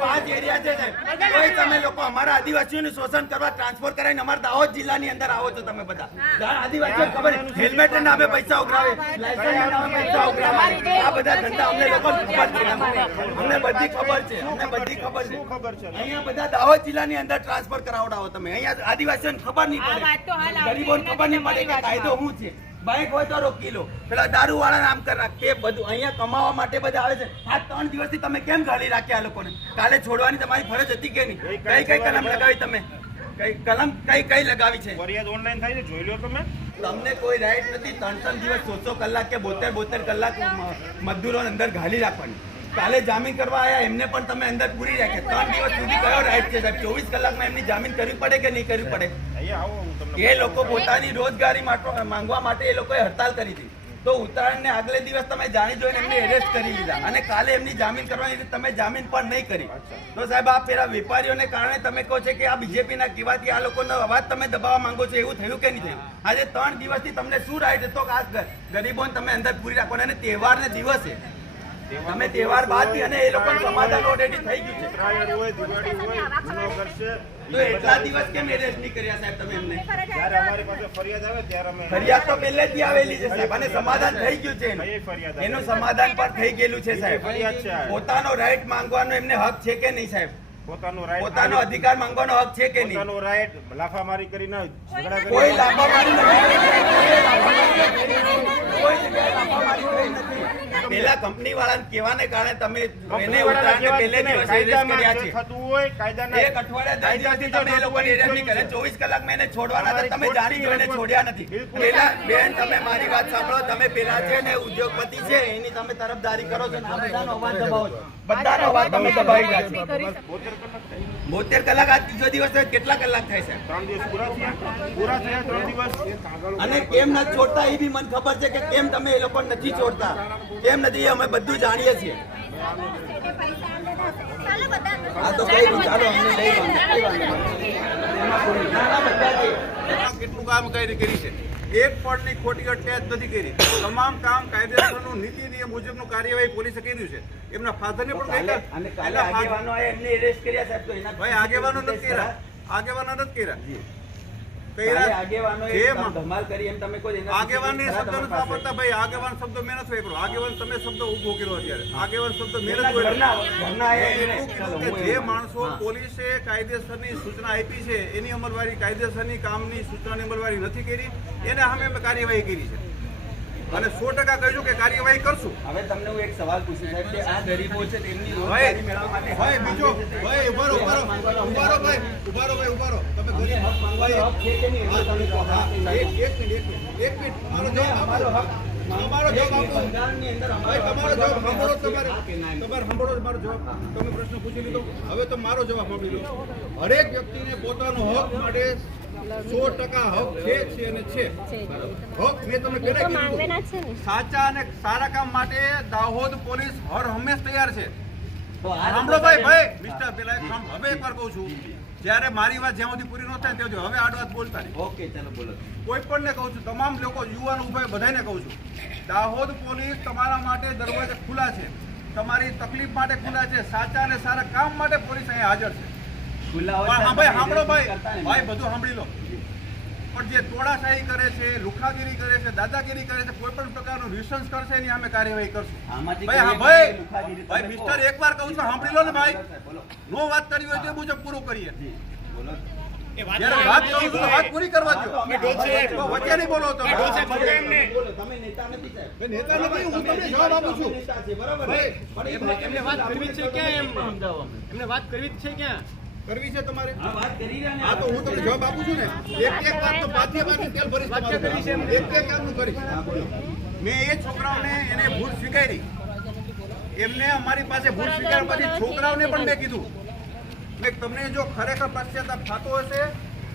પાંચ એરિયા છે સાહેબ. કોઈ તમે લોકો અમારા આદિવાસીઓનું શોષણ કરવા ટ્રાન્સફર કરાવીને અમારા દાહોદ જિલ્લાની અંદર આવો છો તમે બધા. આદિવાસીઓ ખબર હેલ્મેટ નામે પૈસા ઉઘરાવે, લાયસન્સ નામે પૈસા ઉઘરાવે. આ બધા ધંધા અમને લોકોને ખબર છે, અમને બધી ખબર છે, અમને બધી ખબર છે. અહીંયા બધા દાહોદ જિલ્લાની અંદર ટ્રાન્સફર કરાવડાવો તમે. અહીંયા આદિવાસીઓને ખબર નહીં પડે, ગરીબોને ખબર નહીં પડે કે કાયદો શું છે. બાઇક હોય તો રોકી લો, પેલા દારૂ વાળા નામ કરી નાખ. તે બધું અહીંયા કમાવા માટે બધા આવે છે. આ 3 દિવસથી તમે કેમ ગાળી રાખ્યા આ લોકોને? કાલે છોડવાની તમારી ફરજ હતી કે નહીં? કઈ કલમ લગાવી તમે? કઈ કલમ કઈ લગાવી છે? ફરિયાદ ઓનલાઈન થાય છે, જોઈ લો તમે. તમને કોઈ રાઈટ નથી 3 દિવસ 100 કલાક કે 72 કલાક મજદૂરોને અંદર ગાળી રાખવાની. કાલે જામીન કરવા આવ્યા એમને પણ તમે અંદર પૂરી રાખ્યા. 3 દિવસ સુધી કયો રાઈટ છે સાહેબ? 24 કલાકમાં એમની જામીન કરવી પડે કે નહીં કરવી પડે? એ લોકો પોતાની રોજગારી માંગવા માટે એ લોકોએ હડતાલ કરી હતી. તો ઉત્તરાયણને આગલે દિવસ તમે જાણી જોઈને એમને એરેસ્ટ કરી લીધા અને કાલે એમની જામીન કરવાની તમે જામીન પણ નહીં કરી. તો સાહેબ આ પેલા વેપારીઓને કારણે તમે કહો છો કે આ બીજેપીના કહેવાથી આ લોકોનો અવાજ તમે દબાવવા માંગો છો. એવું થયું કે નહીં થયું? આજે 3 દિવસથી તમને શું રાઈટ હતો કે આ ગરીબોને તમે અંદર પૂરી રાખવાના? અને તહેવારને દિવસે તમે તહેવાર બાદ અને એ લોકો સમાધાન ઓલરેડી થઈ ગયું છે. તો એટલા દિવસ કેમ એરેસ્ટ નહીં કર્યા સાહેબ તમે એમને? જ્યારે અમારી પાસે ફરિયાદ આવે ત્યારે અમે ફરિયાદ તો પહેલેથી આવેલી છે સાહેબ અને સમાધાન થઈ ગયું છે. એનું સમાધાન પણ થઈ ગયેલું છે સાહેબ. પોતાનો રાઈટ માંગવાનો એમને હક છે કે નહીં સાહેબ? પોતાનો અધિકાર માંગવાનો હક છે કે નહીં? પોતાનો રાઈટ લાફામારી કરીને ઝઘડા કરી કોઈ લાફામારી નથી. પેલા કંપની વાળાને કહેવાને કારણે તમે એને ઉતારને પહેલે દિવસ એરેસ્ટ કર્યા છે. થતું હોય કાયદાના એક અઠવાડિયા 10 દિવસથી તમે એ લોકોને એરેસ્ટ નહીં કરે. 24 કલાકમાં એને છોડવાના હતા, તમે જાણી જોઈને છોડ્યા નથી. પેલા બેન તમે મારી વાત સાંભળો, તમે પેલા છે ને ઉદ્યોગપતિ છે એની તમે તરફદારી કરો છો, આ બધાનો અવાજ દબાવો છો. બધાનો અવાજ તમે દબાવી રહ્યા છો. 72 કલાક આ ત્રીજો દિવસ કેટલા કલાક થાય છે? 3 દિવસ પૂરા થયા 3 દિવસ. અને કેમ નથી છોડતા એ બી મને ખબર છે કે કેમ તમે એ લોકો નથી છોડતા, કેમ નથી, અમે બધું જાણીએ છીએ. આ તો કઈ ચાલો અમને લઈ કેટલું કામ કરી છે? એક પણની ખોટી અટકાયત નથી કરી. તમામ કામ કાયદેસરનું નીતિ નિયમ મુજબનું કાર્યવાહી પોલીસે કર્યું છે. એમના ફાધરને પણ આગેવાનો એમને એરેસ્ટ કર્યા સાહેબ. તો એના ભાઈ આગેવાનો નથી કર્યા, આગેવાનો નથી કર્યા. ધમાલ કરી એમ તમે કોઈ આગેવાનની શબ્દ નથી વાપરતા ભાઈ. આગેવાન શબ્દ મેં નથી વાપર્યો. આગેવાન તમે શબ્દ ઉભો કર્યો અત્યારે. આગેવાન શબ્દ મેં નથી. જે માણસો પોલીસે કાયદેસરની સૂચના આપી છે એની અમલવારી, કાયદેસરની કામની સૂચનાની અમલવારી નથી કરી, એને સામે અમે કાર્યવાહી કરી છે અને 100% કહીશું કે કાર્યવાહી કરશું. હવે તમને હું એક સવાલ પૂછું સાહેબ કે આ ગરીબો છે તેમની રોજગારી મેળવવા માટે ભાઈ બીજો ભાઈ ઉભારો ભાઈ તમે ગરીબ હક માંગવાનો હક છે કે નહીં? એક મિનિટ મારો જવાબ આપો. તમારો જવાબ આપો. બંધારણની અંદર ભાઈ તમારો જવાબ સાંભળો. તમારે સાંભળો મારો જવાબ. તમે પ્રશ્ન પૂછી લીધો, હવે તો મારો જવાબ સાંભળી લો. હરેક વ્યક્તિને પોતાનો હક માટે 100% હક છે અને છે. હક મેં તમને પહેલા કીધું. સાચા અને સારા કામ માટે દાહોદ પોલીસ હર હંમેશ તૈયાર છે. સાંભળો ભાઈ મિસ્ટર પેલા હવે એકવાર કહું છું, જ્યારે મારી વાત જ્યાં સુધી પૂરી ન થાય ત્યાં સુધી હવે આડ વાત બોલતા નહીં. ઓકે ચાલો બોલો. કોઈ પણ ને કહું છું, તમામ લોકો યુવાનો ઉભા બધાને કહું છું, દાહોદ પોલીસ તમારા માટે દરવાજા ખુલ્લા છે, તમારી તકલીફ માટે ખુલ્લા છે, સાચા અને સારા કામ માટે પોલીસ અહીંયા હાજર છે. ભાઈ સાંભળો ભાઈ બધું સાંભળી લો. પણ જે તોડાશાહી કરે છે, લુખાગીરી કરે છે, દાદાગીરી કરે છે, કોઈ પણ પ્રકારનું રિસર્ચ કરશે એની અમે કાર્યવાહી કરશું. ભાઈ મિસ્ટર એકવાર કહું છું સાંભળી લો ને ભાઈ. નો વાત કરી હોય તો મુજબ પૂરું કરીએ. જ્યારે વાત કરું છું વાત પૂરી કરવા દો. વચ્ચે નહીં બોલો તો તમે નેતા નથી સાહેબ. નેતા નથી, હું તમને જવાબ આપું છું. એમને વાત કરવી છે ક્યાં? એમને વાત કરવી છે ક્યાં? કરવી છે તમારે? વાત કરી રહ્યા ને. હા તો હું તમને જવાબ આપું છું ને. એક વાત તો બાધ્ય તેલ ભરીશ તમારું. એક કામનું કરીશ. મેં એ છોકરાઓને એને ભૂલ સ્વીકારી, એમને અમારી પાસે ભૂલ સ્વીકાર્યા પછી છોકરાઓને પણ મેં કીધું કે તમને જો ખરેખર પશ્ચાતાપ થતો હશે,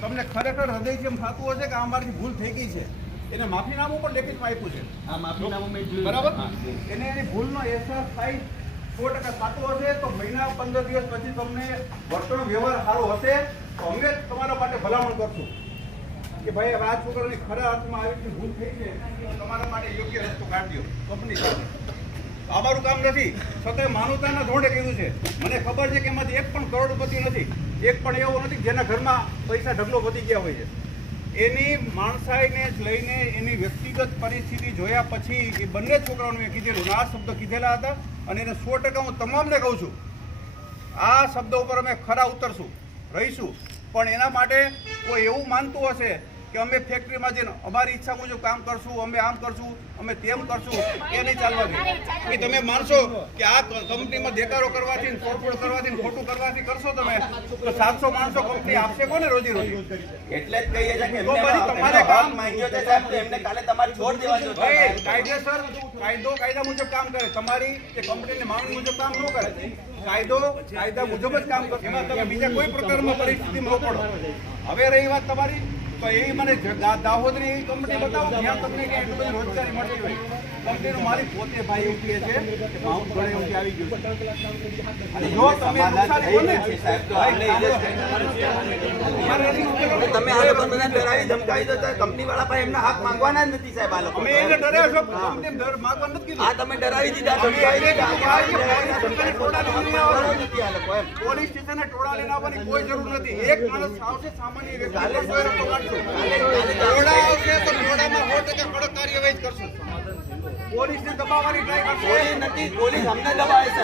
તમને ખરેખર હૃદયથી એમ થતું હશે કે અમારી ભૂલ થઈ ગઈ છે, એને માફીનામું પણ લેખિતમાં આપ્યું છે. આ માફીનામું મેં જોયું. બરાબર. એને એની ભૂલનો અહેસાસ થાય 100% થતો હશે તો મહિના 15 દિવસ પછી તમને વર્તનો વ્યવહાર સારો હશે તો અમે તમારા માટે ભલામણ કરશું કે ભાઈ આ છોકરાની ખરા અર્થમાં આવી ભૂલ થઈ છે, તમારા માટે યોગ્ય રસ્તો કાઢ્યો કંપની સાથે. અમારું કામ નથી, છતાંય માનવતાના ધોરણે કીધું છે. મને ખબર છે કે એમાંથી એક પણ કરોડપતિ નથી, એક પણ એવો નથી જેના ઘરમાં પૈસા ઢગલો વધી ગયા હોય છે. એની માણસાઈને જ લઈને એની વ્યક્તિગત પરિસ્થિતિ જોયા પછી એ બંને છોકરાઓને મેં કીધેલું, આ શબ્દ કીધેલા હતા અને એને 100% હું તમામને કહું છું, આ શબ્દ ઉપર અમે ખરા ઉતરશું, રહીશું. પણ એના માટે કોઈ એવું માનતું હશે કે અમે ફેક્ટરીમાં જઈને અમારી ઈચ્છા મુજબ કામ કરશું, અમે આમ કરશું, અમે તેમ કરશું, એ નહીં ચાલવા દે. કે તમે માનશો કે આ કંપનીમાં દેકારો કરવાથી, તોડફોડ કરવાથી, ખોટું કરવાથી કરશો તમે, તો 700 માણસો કંપની આપશે કોને રોજી રોટી? એટલે જ કહીએ છીએ કે તો પછી તમારે કામ માંગ્યો છે સાહેબ, તો એમને કાલે તમારે છોડ દેવાનું છે. ભાઈ, કાયદેસર કાયદા મુજબ કામ કરે. તમારી કે કંપનીની માંગણી મુજબ કામ ન કરે. કાયદા મુજબ જ કામ કરે. એમાં તમે બીજા કોઈ પ્રકારમાં પરિસ્થિતિમાં ન પડો. હવે રહી વાત તમારી, તો એવી મને દાહોદની એવી કંપની બતાવો જ્યાં તમને કે એટલી બધી રોજગારી મળતી હોય. કંપનીનો માલિક પોતે ભાઈ એવું કહે છે કે માઉન્ટ ઘરે એવું આવી ગયું છે. અને જો તમે નુકસાની બને સાહેબ, તો અમને ઇન્ડસ્ટ્રી તમે આ લોકો મને ડરાવી ધમકાવી દો તો કંપની વાળા ભાઈ એમના હક માંગવાના જ નથી સાહેબ. આ લોકો અમે એને ડર્યા છો, કંપની દર માંગવા નથી કીધું. આ તમે ડરાવી દીધા, ધમકાવી દીધા. પોલીસ સ્ટેશને ટોળા લઈને આવવાની કોઈ જરૂર નથી. એક માણસ આવશે, સામાન્ય વ્યક્તિ કોઈ રસ્તો કાઢશું. ટોળા આવશે તો ટોળામાં 100% કડક કાર્યવાહી જ કરશું. પોલીસને દબાવવાની ટ્રાય કરશો. પોલીસ નથી, પોલીસ અમને દબાવે છે.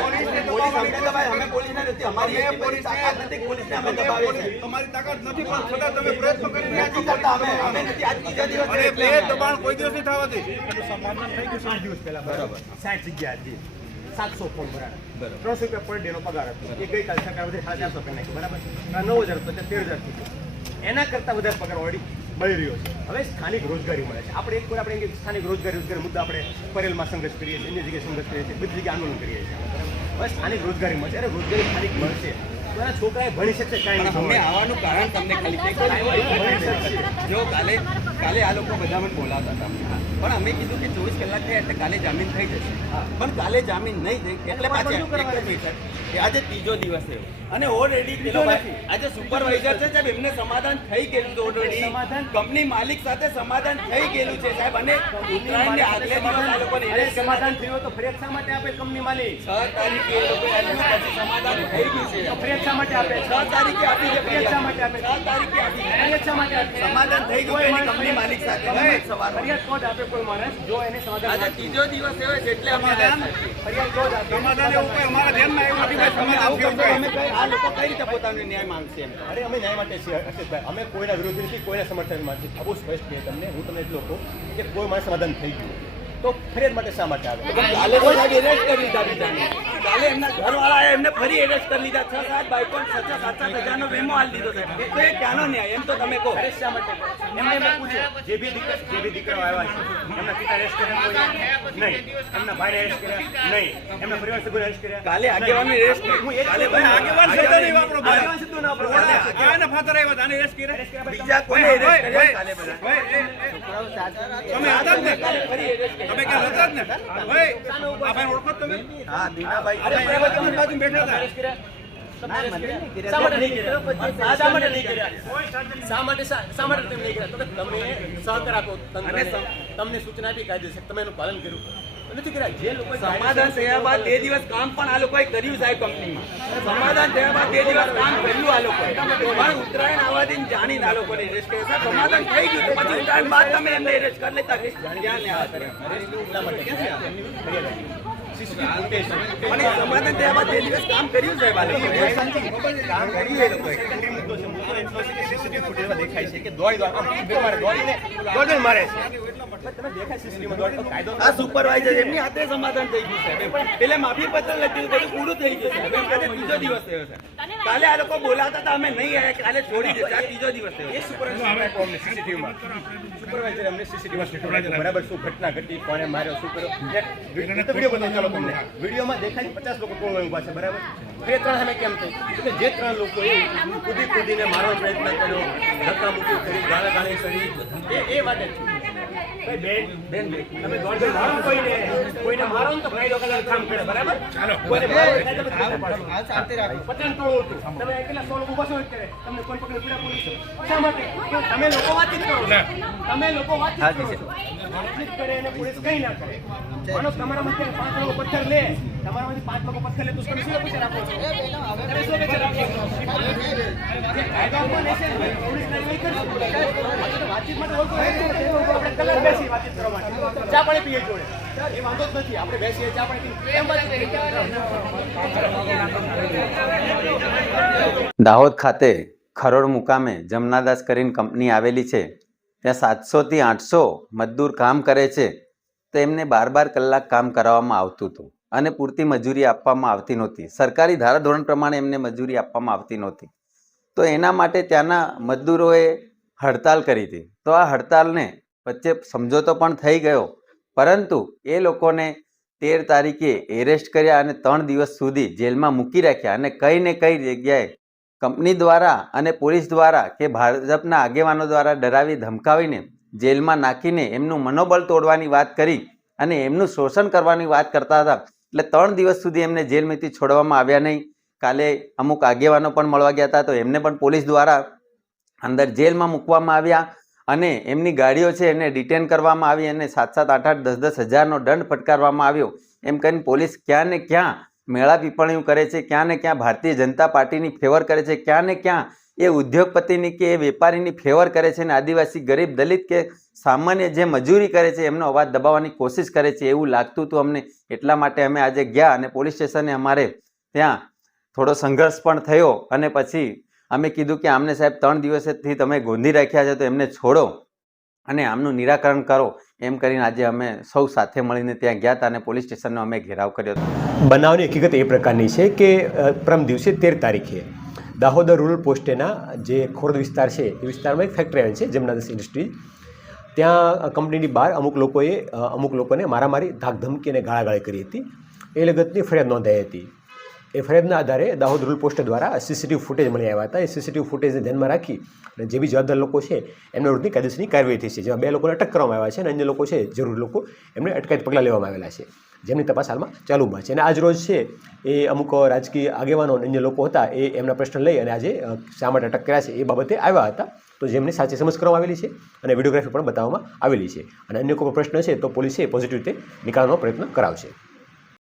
પોલીસ અમને દબાવે, અમે પોલીસને નથી. અમારી અમે પોલીસ તાકાત નથી, પોલીસને અમે દબાવે છે. તમારી તાકાત નથી, પણ છતાં તમે પ્રયત્ન કરી રહ્યા છો. નથી કરતા અમે નથી. આજ ત્રીજો દિવસ અને છે. બે દબાણ કોઈ દિવસ નહીં થવા દે. સમાધાન થઈ ગયું 7 દિવસ પહેલા, બરાબર 60 જગ્યા હતી, 700 ફોર્મ ભરાણા, 300 રૂપિયા પર ડે નો પગાર હતો. એ ગઈકાલ સરકાર વધે 450 કરી નાખ્યો, બરાબર. 9000 તો 13000 સુધી. એના કરતા વધારે પગાર ઓલરેડી મળી રહ્યો છે. હવે સ્થાનિક રોજગારી મળે છે. આપણે એક વાર આપણે સ્થાનિક રોજગારી મુદ્દા આપણે પરેલમાં સંઘર્ષ કરીએ છીએ, અન્ય જગ્યાએ સંઘર્ષ કરીએ છીએ, બધી જગ્યાએ આંદોલન કરીએ છીએ. હવે સ્થાનિક રોજગારી મળશે, અને રોજગારી સ્થાનિક મળશે તો એના છોકરાએ ભણી શકશે. કાંઈ અમે નહીં આવવાનું કારણ તમને ખાલી જો કાલે આ લોકો બધા મને બોલાવતા હતા, પણ અમે કીધું કે 24 કલાક થયા એટલે કાલે જામીન થઈ જશે. પણ કાલે જામીન નહીં થઈ એટલે પાછા આજે ત્રીજો દિવસ થયો અને ઓલરેડી આજે સુપરવાઇઝર છે સાહેબ, એમને સમાધાન થઈ ગયેલું છે. ઓલરેડી કંપની માલિક સાથે સમાધાન થઈ ગયેલું છે સાહેબ. અને ઉત્તરાયણને આગલે દિવસ આ લોકોને સમાધાન થયું તો ફરિયાદ શા માટે આપે કંપની માલિક? 6 તારીખે એ લોકોએ આપ્યું, પછી સમાધાન થઈ ગયું છે. ફરિયાદ શા માટે આપે? 6 તારીખે આપી છે. ફરિયાદ શા માટે આપે? 6 તારીખે આપી છે. ફરિયાદ શા માટે આપે? સમાધાન થઈ ગયું એની કંપની માલિક સાથે સવારમાં. ફરિયાદ કોણ આપે? કોઈ માણસ જો એને સમાધાન આજે ત્રીજો દિવસ થયો છે એટલે અમે ફરિયાદ કોણ આપે? સમાધાન એવું કોઈ અમારા ધ્યાનમાં આવ્યું નથી. ભાઈ, સમાધાન થયું અમે કઈ? આ લોકો કઈ રીતે પોતાનો ન્યાય માંગશે એમ? અરે અમે ન્યાય માટે છીએ હર્ષિતભાઈ, અમે કોઈના વિરોધી નથી, કોઈના સમર્થન માટે. બહુ સ્પષ્ટ છે તમને, હું તમને એટલું કહું કે કોઈ માણસ સમાધાન થઈ ગયું તો ફરિયાદ માટે શા માટે આવે? કાલે તો સાહેબ એરેસ્ટ કરી લીધા બીજાને. કાલે એમના ઘરવાળાએ એમને ફરી એરેસ્ટ કરી લીધા. 6-7 બાઈકો 7,000 હજારનો વેમો આલી દીધો સાહેબ. તો એ ક્યાંનો ન્યાય? એમ તો તમે કહો. અરેસ્ટ શા માટે? એમને મેં પૂછ્યું, જે બી દીકરાઓ આવ્યા છે એમના પિતા અરેસ્ટ કર્યા નહીં, એમના ભાઈને અરેસ્ટ કર્યા નહીં, એમના પરિવાર સભ્યોને અરેસ્ટ કર્યા કાલે આગેવાનો એરેસ્ટ હું એ જ કાલે કહું. આગેવાન શબ્દ નહીં વાપરો ભાઈ. આગેવાન શબ્દ ના વાપરો. ક્યાંના ફાધર આવ્યા? આને એરેસ્ટ કર્યા? બીજા કોને એરેસ્ટ કર્યા કાલે બધા? ભાઈ, તમે હતા જ ને? કાલે ફરી એરેસ્ટ કર્યા. તમે ક્યાં હતા જ ને? ભાઈ, આ ભાઈ ઓળખો છો તમે? હા, દીનાભાઈ. અરે, ભાઈ, તમે બાજુ બેઠા હતા. અરેસ્ટ કર્યા? શા માટે નહીં કર્યા? શા માટે નહીં કર્યા? શા માટે તમે નહીં કર્યા? તમે સહકાર આપો તંત્રને, તમને સૂચના આપી કાયદેસર, તમે એનું પાલન કર્યું નથી કર્યા. જે લોકો સમાધાન થયા બાદ 2 દિવસ કામ પણ આ લોકોએ કર્યું સાહેબ કંપનીમાં. સમાધાન થયા બાદ 2 દિવસ કામ કર્યું આ લોકોએ. પણ ઉત્તરાયણ આવવાથી જાણીને આ લોકોને એરેસ્ટ કર્યા. સાહેબ, સમાધાન થઈ ગયું તો પછી ઉત્તરાયણ બાદ તમે એમને એરેસ્ટ કરી લેતા ક્યાં ને આ અને સમાધાન થયા બાદ 2 દિવસ કામ કર્યું સાહેબ આ લોકોએ. કામ કર્યું એ લોકોએ. સીસીટીવી ફૂટેજમાં દેખાય છે કે દોડીને મારે છે. તમે દેખાય સીસીટીવીમાં દોડ કાયદો આ સુપરવાઇઝર એમની હાથે સમાધાન થઈ ગયું સાહેબ. પેલે માફી પત્ર લખ્યું, બધું પૂરું થઈ ગયું સાહેબ. એમ કાલે ત્રીજો દિવસ થયો છે. કાલે આ લોકો બોલાતા હતા અમે નહીં આવ્યા, કાલે છોડી દેશે. આ ત્રીજો દિવસ થયો. એ સુપરવાઇઝર અમને સીસીટીવીમાં બરાબર શું ઘટના ઘટી, કોને માર્યો, શું કર્યો, વિડીયો બતાવો ચાલો તમને. વિડીયોમાં દેખાય 50 લોકો કોણ ઉભા છે, બરાબર. 3 સામે કેમ થઈ? એટલે જે 3 લોકોએ કૂદીને મારવાનો પ્રયત્ન કર્યો, ધક્કા મૂકી કરી, ગાળાગાળી કરી, એ માટે તમે દોડ મારો કોઈને મારો ને તો કાયદો કલર કામ કરે, બરાબર? કોઈને મારો એટલે તમે પતંગ તોડો છો. તમે એકલા 100 લોકો બસો કરે, તમને કોઈ પકડી પૂરા પોલીસ. શા માટે? કેમ તમે લોકો વાતચીત કરો છો. તમે લોકો વાતચીત કરો છો. વાતચીત કરે અને પોલીસ કંઈ ના કરે. માનો તમારામાંથી 5 લોકો પથ્થર લે, તમારામાંથી 5 લોકો પથ્થર લે તો તમે શું અપેક્ષા રાખો છો? તમે શું અપેક્ષા રાખો છો? જે કાયદામાં લેશે ને પોલીસ કાર્યવાહી કરશે. વાતચીત માટે ઓળખો આપણે કલાક બેસી વાતચીત કરવા માટે ચા પાણી પીએ જોડે, એ વાંધો જ નથી. આપણે બેસીએ ચા પાણી પીએ એમ વાત દાહોદ ખાતે ખરોડ મુકામે જમનાદાસ કરીને કંપની આવેલી છે. ત્યાં 700 થી 800 મજદૂર કામ કરે છે, તો એમને 12 કલાક કામ કરાવવામાં આવતું હતું અને પૂરતી મજૂરી આપવામાં આવતી નહોતી. સરકારી ધારાધોરણ પ્રમાણે એમને મજૂરી આપવામાં આવતી નહોતી. તો એના માટે ત્યાંના મજદૂરોએ હડતાલ કરી હતી. તો આ હડતાલને વચ્ચે સમજોતો પણ થઈ ગયો, પરંતુ એ લોકોને 13 તારીખે એરેસ્ટ કર્યા અને 3 દિવસ સુધી જેલમાં મૂકી રાખ્યા. અને કઈ ને કઈ જગ્યાએ કંપની દ્વારા અને પોલીસ દ્વારા કે ભાજપના આગેવાનો દ્વારા ડરાવી ધમકાવીને જેલમાં નાખીને એમનું મનોબળ તોડવાની વાત કરી અને એમનું શોષણ કરવાની વાત કરતા હતા. એટલે 3 દિવસ સુધી એમને જેલમાંથી છોડવામાં આવ્યા નહીં. કાલે અમુક આગેવાનો પણ મળવા ગયા હતા, તો એમને પણ પોલીસ દ્વારા અંદર જેલમાં મૂકવામાં આવ્યા અને એમની ગાડીઓ છે એને ડિટેન કરવામાં આવી અને 7-7, 8-8, 10-10 હજારનો દંડ ફટકારવામાં આવ્યો. એમ કરીને પોલીસ ક્યાં ને ક્યાં મેળા પીપણીઓ કરે છે, ક્યાં ને ક્યાં ભારતીય જનતા પાર્ટીની ફેવર કરે છે, ક્યાં ને ક્યાં એ ઉદ્યોગપતિની કે એ વેપારીની ફેવર કરે છે અને આદિવાસી ગરીબ દલિત કે સામાન્ય જે મજૂરી કરે છે એમનો અવાજ દબાવવાની કોશિશ કરે છે એવું લાગતું હતું અમને. એટલા માટે અમે આજે ગયા અને પોલીસ સ્ટેશને અમારે ત્યાં થોડો સંઘર્ષ પણ થયો અને પછી અમે કીધું કે આમને સાહેબ 3 દિવસથી તમે ગોંધી રાખ્યા છે, તો એમને છોડો અને આમનું નિરાકરણ કરો. એમ કરીને આજે અમે સૌ સાથે મળીને ત્યાં ગયા હતા અને પોલીસ સ્ટેશનનો અમે ઘેરાવ કર્યો હતો. બનાવની હકીકત એ પ્રકારની છે કે પરમ દિવસે 13 તારીખે દાહોદ રૂરલ પોસ્ટેના જે ખોરદ વિસ્તાર છે એ વિસ્તારમાં એક ફેક્ટરી આવેલી છે જમનાદાસ ઇન્ડસ્ટ્રીઝ. ત્યાં કંપનીની બહાર અમુક લોકોને મારામારી, ધાકધમકી અને ગાળાગાળી કરી હતી. એ લગતની ફરિયાદ નોંધાઈ હતી. એ ફરિયાદના આધારે દાહોદ રૂરલ પોસ્ટ દ્વારા સીસીટીવી ફૂટેજ મળી આવ્યા હતા. એ સીસીટીવી ફૂટેજને ધ્યાનમાં રાખી અને જે બી જવાબદાર લોકો છે એમના વિરુદ્ધની કાયદેસરની કાર્યવાહી થઈ છે. જેમાં 2 લોકોને અટક કરવામાં આવ્યા છે અને અન્ય લોકો છે જરૂરી લોકો એમને અટકાયત પગલાં લેવામાં આવેલા છે, જેમની તપાસ હાલમાં ચાલુમાં છે. અને આજ રોજ છે એ અમુક રાજકીય આગેવાનો અને અન્ય લોકો હતા એ એમના પ્રશ્ન લઈ અને આજે શા માટે અટક કર્યા છે એ બાબતે આવ્યા હતા. તો જેમની સાચી સમજ કરવામાં આવેલી છે અને વિડીયોગ્રાફી પણ બતાવવામાં આવેલી છે. અને અન્ય કોઈ પ્રશ્ન છે તો પોલીસે પોઝિટિવ રીતે નિકાળવાનો પ્રયત્ન કરાવશે.